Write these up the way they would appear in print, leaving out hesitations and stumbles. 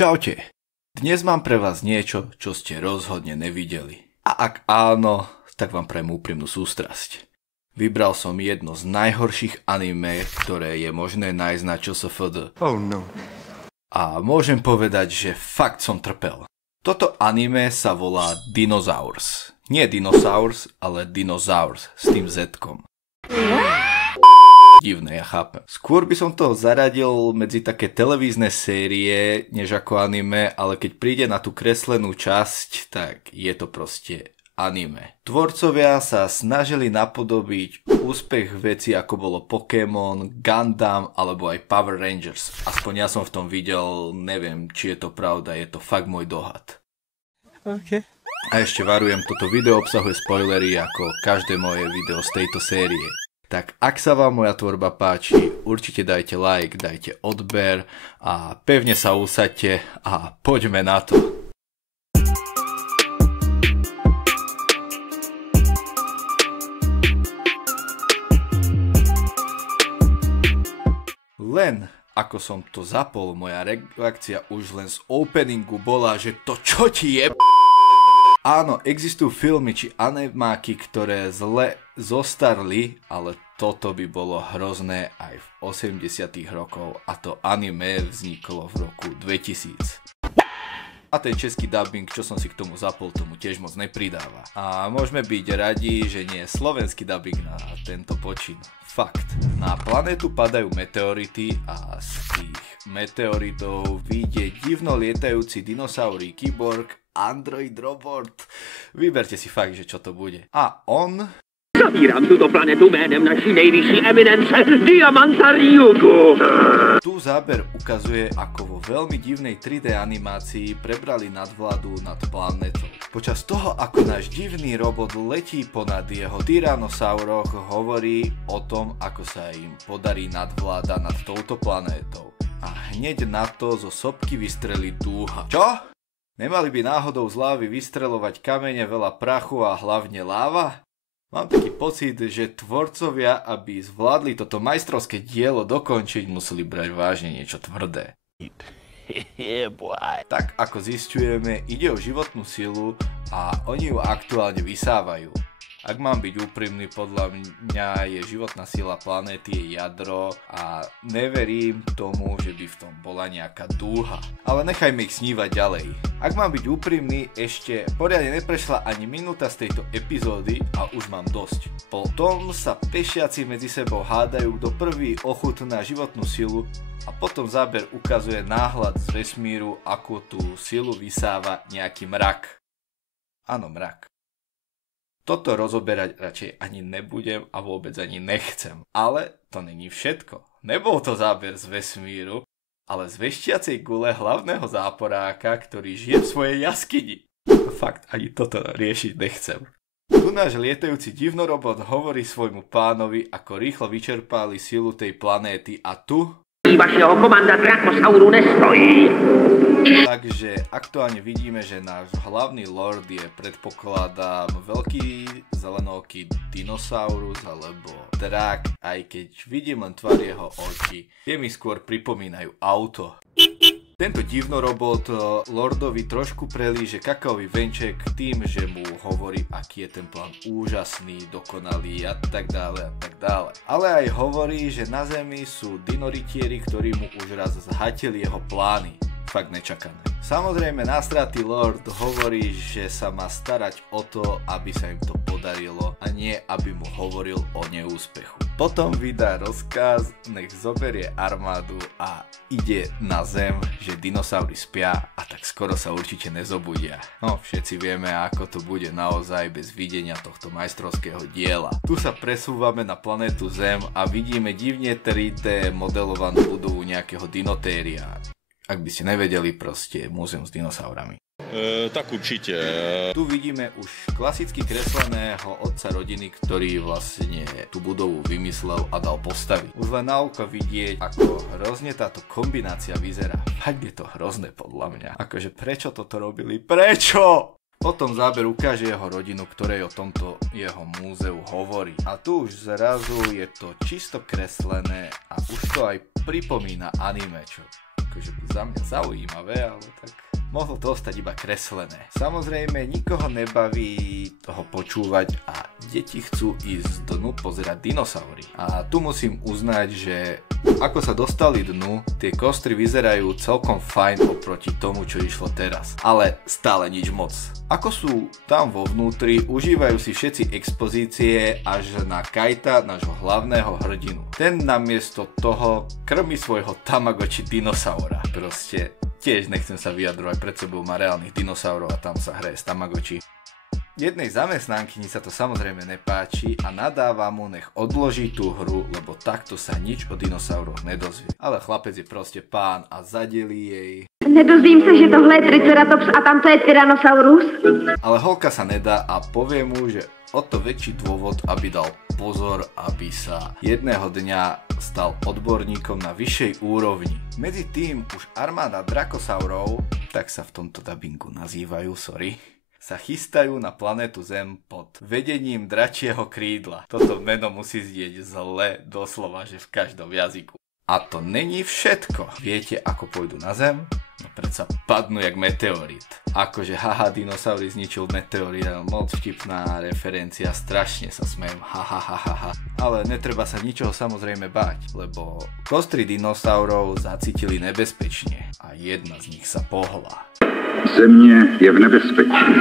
Čaute. Dnes mám pre vás niečo, čo ste rozhodne nevideli. A ak áno, tak vám prajem úprimnú sústrasť. Vybral som jedno z najhorších anime, ktoré je možné nájsť na ČSFD. Oh no. A môžem povedať, že fakt som trpel. Toto anime sa volá Dinosaurs. Nie Dinosaurs, ale Dinosaurs s tým Z-kom. Divné, ja chápem. Skôr by som to zaradil medzi také televízne série, než ako anime, ale keď príde na tú kreslenú časť, tak je to proste anime. Tvorcovia sa snažili napodobiť úspech veci ako bolo Pokémon, Gundam alebo aj Power Rangers. Aspoň ja som v tom videl, neviem, či je to pravda, je to fakt môj dohad. Okay. A ešte varujem, toto video obsahuje spoilery ako každé moje video z tejto série. Tak ak sa vám moja tvorba páči, určite dajte like, dajte odber a pevne sa usaďte a poďme na to. Len ako som to zapol, moja reakcia už len z openingu bola, že to čo ti je? Áno, existujú filmy či animáky, ktoré zle zostarli, ale toto by bolo hrozné aj v 80. rokov a to anime vzniklo v roku 2000. A ten český dubbing, čo som si k tomu zapol, tomu tiež moc nepridáva. A môžeme byť radi, že nie je slovenský dubbing na tento počin. Fakt. Na planétu padajú meteority a z tých meteoritov vyjde divno lietajúci dinosaurí kyborg, android robot. Vyberte si fakt, že čo to bude. A on... Zabírám tuto planetu jménem naší nejvyšší eminence Diamanta Ryugu. Tu záber ukazuje, ako vo veľmi divnej 3D animácii prebrali nadvládu nad planetou. Počas toho, ako náš divný robot letí ponad jeho tyranosauroch, hovorí o tom, ako sa im podarí nadvláda nad touto planétou. A hneď na to zo sopky vystrelí dúha. Čo? Nemali by náhodou z lávy vystreľovať kamene, veľa prachu a hlavne láva? Mám taký pocit, že tvorcovia, aby zvládli toto majstrovské dielo dokončiť, museli brať vážne niečo tvrdé. Tak ako zisťujeme, ide o životnú silu a oni ju aktuálne vysávajú. Ak mám byť úprimný, podľa mňa je životná sila planéty je jadro a neverím tomu, že by v tom bola nejaká dúha. Ale nechajme ich snívať ďalej. Ak mám byť úprimný, ešte poriadne neprešla ani minúta z tejto epizódy a už mám dosť. Potom sa pešiaci medzi sebou hádajú, kto prvý ochutná životnú silu a potom záber ukazuje náhľad z vesmíru, ako tú silu vysáva nejaký mrak. Áno, mrak. Toto rozoberať radšej ani nebudem a vôbec ani nechcem. Ale to není všetko. Nebol to záber z vesmíru, ale z veštiacej gule hlavného záporáka, ktorý žije v svojej jaskyni. Fakt, ani toto riešiť nechcem. Tu náš lietajúci divnorobot hovorí svojmu pánovi, ako rýchlo vyčerpali silu tej planéty a tu... Vašeho komanda Drakosauru nestojí. Takže aktuálne vidíme, že náš hlavný lord je, predpokladám, veľký zelenoký dinosaurus alebo drak, aj keď vidím len tvár jeho očí. Tie mi skôr pripomínajú auto. Tento divnorobot lordovi trošku prelíže kakaový venček tým, že mu hovorí, aký je ten plán úžasný, dokonalý a tak dále a tak dále. Ale aj hovorí, že na Zemi sú dinorytieri, ktorí mu už raz zhatili jeho plány. Fakt nečakané. Samozrejme nástratý lord hovorí, že sa má starať o to, aby sa im to podarilo a nie aby mu hovoril o neúspechu. Potom vydá rozkaz, nech zoberie armádu a ide na Zem, že dinosaury spia a tak skoro sa určite nezobudia. No všetci vieme, ako to bude naozaj bez videnia tohto majstrovského diela. Tu sa presúvame na planétu Zem a vidíme divne 3D modelovanú budovu nejakého dinotéria. Ak by ste nevedeli, proste múzeum s dinosaurami. Tak určite. Tu vidíme už klasicky kresleného otca rodiny, ktorý vlastne tú budovu vymyslel a dal postaviť. Už len na oko vidieť, ako hrozne táto kombinácia vyzerá. Fakt je to hrozné podľa mňa. Akože prečo toto robili? Prečo? Potom záber ukáže jeho rodinu, ktorej o tomto jeho múzeu hovorí. A tu už zrazu je to čisto kreslené a už to aj pripomína anime, čo akože za mňa zaujímavé, ale tak mohlo to ostať iba kreslené. Samozrejme, nikoho nebaví toho počúvať a deti chcú ísť dnu pozerať dinosaury. A tu musím uznať, že ako sa dostali dnu, tie kostry vyzerajú celkom fajn oproti tomu, čo išlo teraz. Ale stále nič moc. Ako sú tam vo vnútri, užívajú si všetci expozície až na Kaita, nášho hlavného hrdinu. Ten namiesto toho krmi svojho Tamagotchi dinosaura. Proste tiež nechcem sa vyjadrovať, pred sebou má reálnych dinosaurov a tam sa hraje s Tamagotchi. Jednej zamestnankyni sa to samozrejme nepáči a nadáva mu, nech odloží tú hru, lebo takto sa nič o dinosauroch nedozvie. Ale chlapec je proste pán a zadelí jej. Nedozvím sa, že tohle je Triceratops a tamto je Tyrannosaurus. Ale holka sa nedá a povie mu, že o to väčší dôvod, aby dal pozor, aby sa jedného dňa stal odborníkom na vyššej úrovni. Medzi tým už armáda drakosaurov, tak sa v tomto dabingu nazývajú, sa chystajú na planétu Zem pod vedením dračieho krídla. Toto meno musí znieť zle, doslova, že v každom jazyku. A to není všetko. Viete, ako pôjdu na Zem? No predsa padnú jak meteorit. Akože haha, dinosaury zničil meteorit, moc vtipná referencia, strašne sa smejem, hahaha. Ale netreba sa ničoho samozrejme báť, lebo kostry dinosaurov zacítili nebezpečne a jedna z nich sa pohla. Země je v nebezpečí.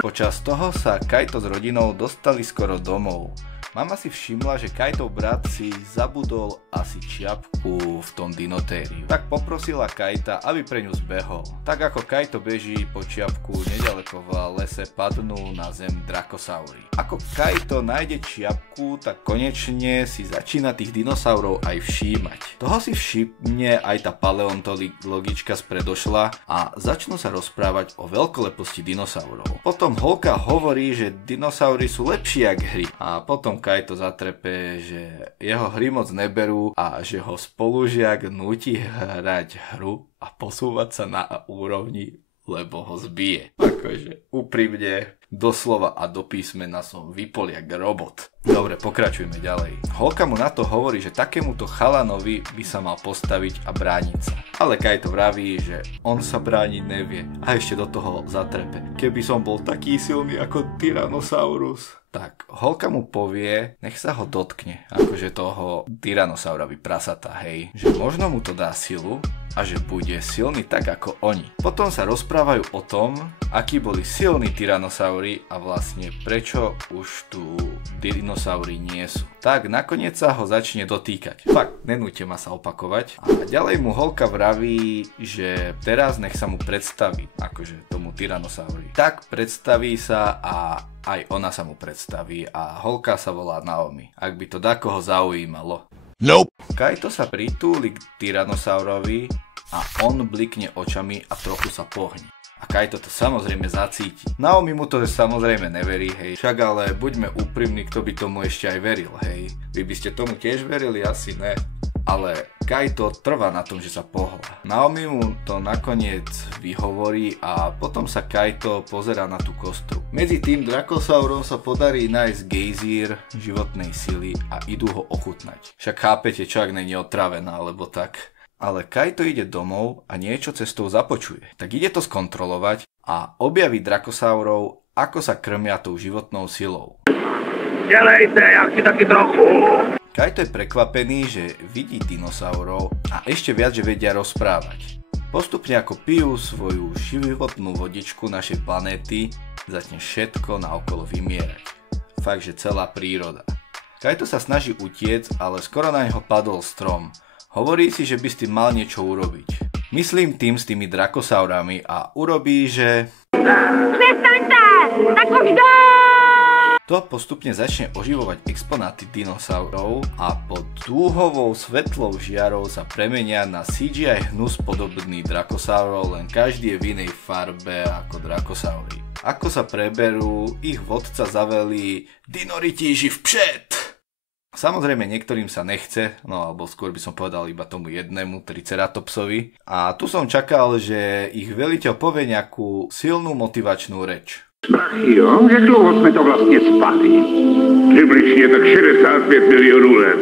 Počas toho sa Kaito s rodinou dostali skoro domov. Mama si všimla, že Kaitov brat si zabudol asi čiapku v tom dinotériu. Tak poprosila Kaita, aby pre ňu zbehol. Tak ako Kaito beží po čiapku, nedaleko v lese padnú na zem drakosaury. Ako Kaito nájde čiapku, tak konečne si začína tých dinosaurov aj všímať. Toho si všimne aj tá paleontologička z predošla a začnú sa rozprávať o veľkoleposti dinosaurov. Potom holka hovorí, že dinosaury sú lepšie jak hry a potom Kaito zatrepe, že jeho hry moc neberú a že ho spolužiak núti hrať hru a posúvať sa na úrovni, lebo ho zbije. Akože úprimne, doslova a do písmena som vypol jak robot. Dobre, pokračujeme ďalej. Holka mu na to hovorí, že takémuto chalanovi by sa mal postaviť a brániť sa. Ale Kaito vraví, že on sa brániť nevie a ešte do toho zatrepe. Keby som bol taký silný ako Tyrannosaurus. Tak holka mu povie, nech sa ho dotkne, akože toho Tyrannosaura prasata, hej, že možno mu to dá silu a že bude silný tak ako oni. Potom sa rozprávajú o tom, akí boli silní Tyrannosaury a vlastne prečo už tu dinosaury nie sú. Tak nakoniec sa ho začne dotýkať. Fakt, nenúďte ma sa opakovať. A ďalej mu holka vraví, že teraz nech sa mu predstaví, akože tomu Tyrannosaury. Tak predstaví sa a aj ona sa mu predstaví a holka sa volá Naomi, ak by to dakoho zaujímalo. Nope. Kaito sa pritúli k Tyrannosaurovi a on blikne očami a trochu sa pohne. A Kaito to samozrejme zacíti. Naomi mu to samozrejme neverí, hej. Však ale buďme úprimní, kto by tomu ešte aj veril, hej. Vy by ste tomu tiež verili? Asi ne. Ale Kaito trvá na tom, že sa pohla. Naomi mu to nakoniec vyhovorí a potom sa Kaito pozerá na tú kostru. Medzi tým drakosaurom sa podarí nájsť gejzír životnej sily a idú ho ochutnať. Však chápete, čo ak není otravená, alebo tak. Ale Kaito ide domov a niečo cestou započuje. Tak ide to skontrolovať a objaví drakosaurov, ako sa krmia tou životnou silou. Dělejte, jak si taky trochu. Kaito je prekvapený, že vidí dinosaurov a ešte viac, že vedia rozprávať. Postupne ako pijú svoju životnú vodičku našej planéty, začne všetko naokolo vymierať. Fakt, že celá príroda. Kaito sa snaží utiec, ale skoro na neho padol strom. Hovorí si, že by s tým mal niečo urobiť. Myslím tým s tými drakosaurami a urobí, že... Přestaňte! Tak už dá! To postupne začne oživovať exponáty dinosaurov a pod dúhovou svetlou žiarou sa premenia na CGI hnus podobný drakosaurov, len každý je v inej farbe ako drakosaury. Ako sa preberú, ich vodca zavelí Dino rytíži vpřed! Samozrejme niektorým sa nechce, no alebo skôr by som povedal iba tomu jednému Triceratopsovi. A tu som čakal, že ich veliteľ povie nejakú silnú motivačnú reč. Brachio, jak dlouho jsme to vlastně spali? Přibližně tak 65 milionů let.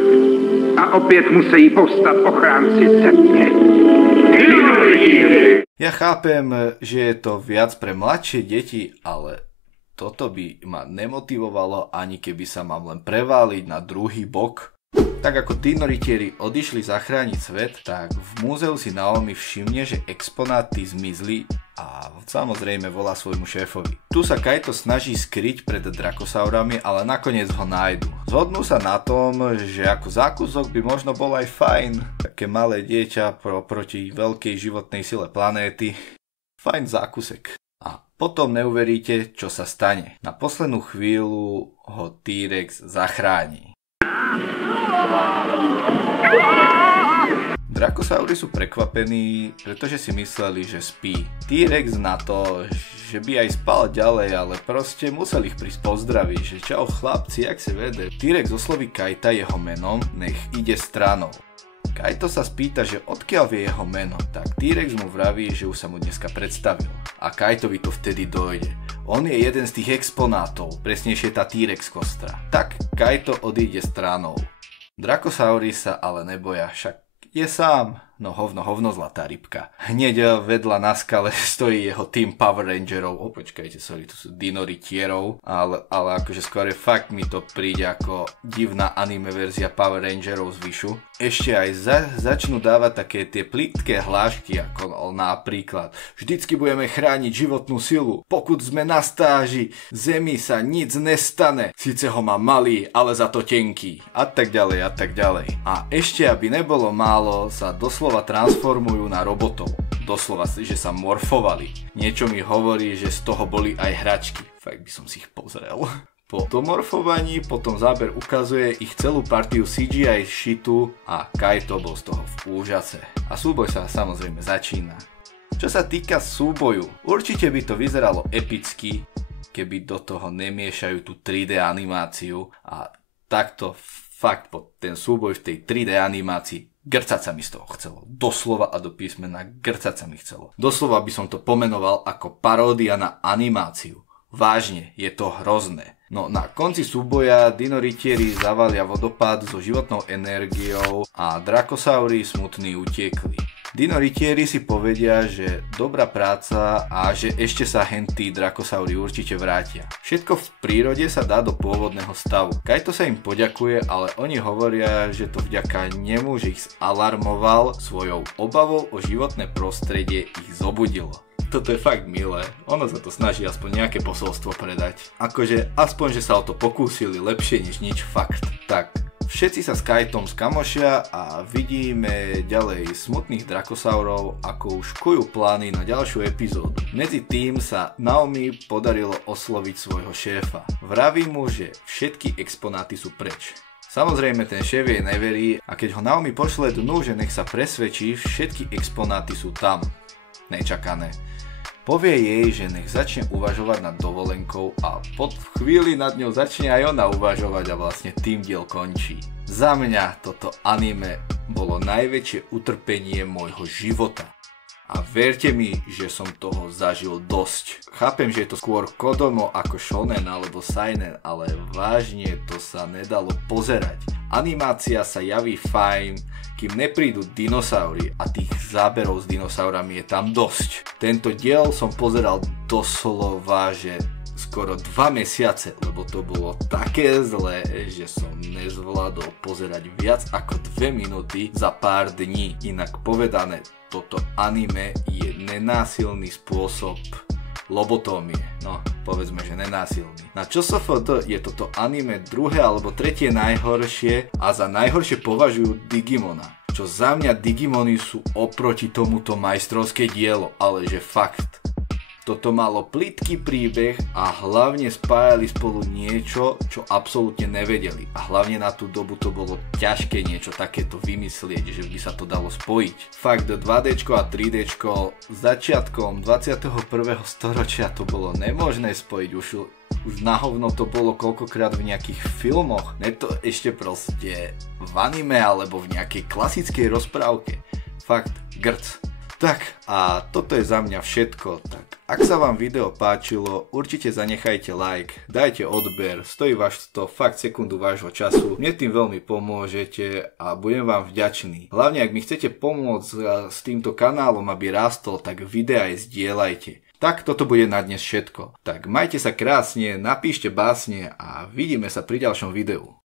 A opět musí povstat ochránci země. Ja chápem, že je to viac pre mladšie deti, ale toto by ma nemotivovalo, ani keby sa mám len preváliť na druhý bok. Tak ako tí noritieri odišli zachrániť svet, tak v múzeu si Naomi všimne, že exponáty zmizli a samozrejme volá svojmu šéfovi. Tu sa Kaito snaží skryť pred drakosaurami, ale nakoniec ho nájdu. Zhodnú sa na tom, že ako zákusok by možno bol aj fajn. Také malé dieťa proti veľkej životnej sile planéty. Fajn zákusek. A potom neuveríte, čo sa stane. Na poslednú chvíľu ho T-Rex zachráni. Drakosaury sú prekvapení, pretože si mysleli, že spí. T-Rex na to, že by aj spal ďalej, ale proste musel ich prísť pozdraviť, že čau chlapci, jak si vede. T-Rex osloví Kaita jeho menom, nech ide stranou. Kaito sa spýta, že odkiaľ vie jeho meno, tak T-Rex mu vraví, že už sa mu dneska predstavil. A Kaitovi to vtedy dojde. On je jeden z tých exponátov, presnejšie tá T-Rex kostra. Tak Kaito odíde stranou. Drakosaury sa ale neboja, však je sám. No hovno, zlatá rybka. Hneď vedľa na skale stojí jeho tým Power Rangerov. Počkajte, sorry, to sú dinoritierov. Ale akože skôr fakt mi to príde ako divná anime verzia Power Rangerov z Vyšu. Ešte aj začnú dávať také tie plitké hlášky, ako napríklad: vždycky budeme chrániť životnú silu. Pokud sme na stáži, Zemi sa nic nestane. Sice ho má malý, ale za to tenký. A tak ďalej, a tak ďalej. A ešte, aby nebolo málo, sa doslova transformujú na robotov. Doslova, že sa morfovali. Niečo mi hovorí, že z toho boli aj hračky. Fakt by som si ich pozrel. Po domorfovaní potom záber ukazuje ich celú partiu CGI shitu a Kaito bol z toho v úžase. A súboj sa samozrejme začína. Čo sa týka súboju, určite by to vyzeralo epicky, keby do toho nemiešajú tú 3D animáciu a takto fakt po ten súboj v tej 3D animácii grcať sa mi z toho chcelo. Doslova a do písmena grcať sa mi chcelo. Doslova by som to pomenoval ako paródia na animáciu. Vážne, je to hrozné. No na konci súboja dinoritieri zavalia vodopád so životnou energiou a drakosaury smutní utiekli. Dinoritieri si povedia, že dobrá práca a že ešte sa hentí drakosaury určite vrátia. Všetko v prírode sa dá do pôvodného stavu. Kaito sa im poďakuje, ale oni hovoria, že to vďaka nemu, že ich alarmoval svojou obavou o životné prostredie, ich zobudilo. Toto je fakt milé, ono sa to snaží aspoň nejaké posolstvo predať. Akože aspoň, že sa o to pokúsili, lepšie než nič, fakt. Tak, všetci sa s Kaitom skamošia a vidíme ďalej smutných drakosaurov, ako už kujú plány na ďalšiu epizódu. Medzi tým sa Naomi podarilo osloviť svojho šéfa. Vraví mu, že všetky exponáty sú preč. Samozrejme ten šéf jej neverí a keď ho Naomi pošle dnu, že nech sa presvedčí, všetky exponáty sú tam. Nečakané. Povie jej, že nech začne uvažovať nad dovolenkou a po chvíli nad ňou začne aj ona uvažovať a vlastne tým diel končí. Za mňa toto anime bolo najväčšie utrpenie môjho života. A verte mi, že som toho zažil dosť. Chápem, že je to skôr Kodomo ako shonen alebo seinen, ale vážne to sa nedalo pozerať. Animácia sa javí fajn, kým neprídu dinosaury a tých záberov s dinosaurami je tam dosť. Tento diel som pozeral doslova, že skoro 2 mesiace, lebo to bolo také zlé, že som nezvládol pozerať viac ako 2 minúty za pár dní. Inak povedané, toto anime je nenásilný spôsob lobotómie. No, povedzme, že nenásilný. Na ČSFD je toto anime druhé alebo tretie najhoršie a za najhoršie považujú Digimona. Čo za mňa Digimony sú oproti tomuto majstrovské dielo, ale že fakt. Toto malo plytký príbeh a hlavne spájali spolu niečo, čo absolútne nevedeli. A hlavne na tú dobu to bolo ťažké niečo takéto vymyslieť, že by sa to dalo spojiť. Fakt 2D a 3D začiatkom 21. storočia to bolo nemožné spojiť. Už na hovno to bolo koľkokrát v nejakých filmoch. Ne to ešte proste v anime alebo v nejakej klasickej rozprávke. Fakt grc. Tak a toto je za mňa všetko. Tak Ak sa vám video páčilo, určite zanechajte like, dajte odber, stojí vás to fakt sekundu vášho času, mne tým veľmi pomôžete a budem vám vďačný. Hlavne ak mi chcete pomôcť s týmto kanálom, aby rástol, tak videa aj zdieľajte. Tak toto bude na dnes všetko. Tak majte sa krásne, napíšte básne a vidíme sa pri ďalšom videu.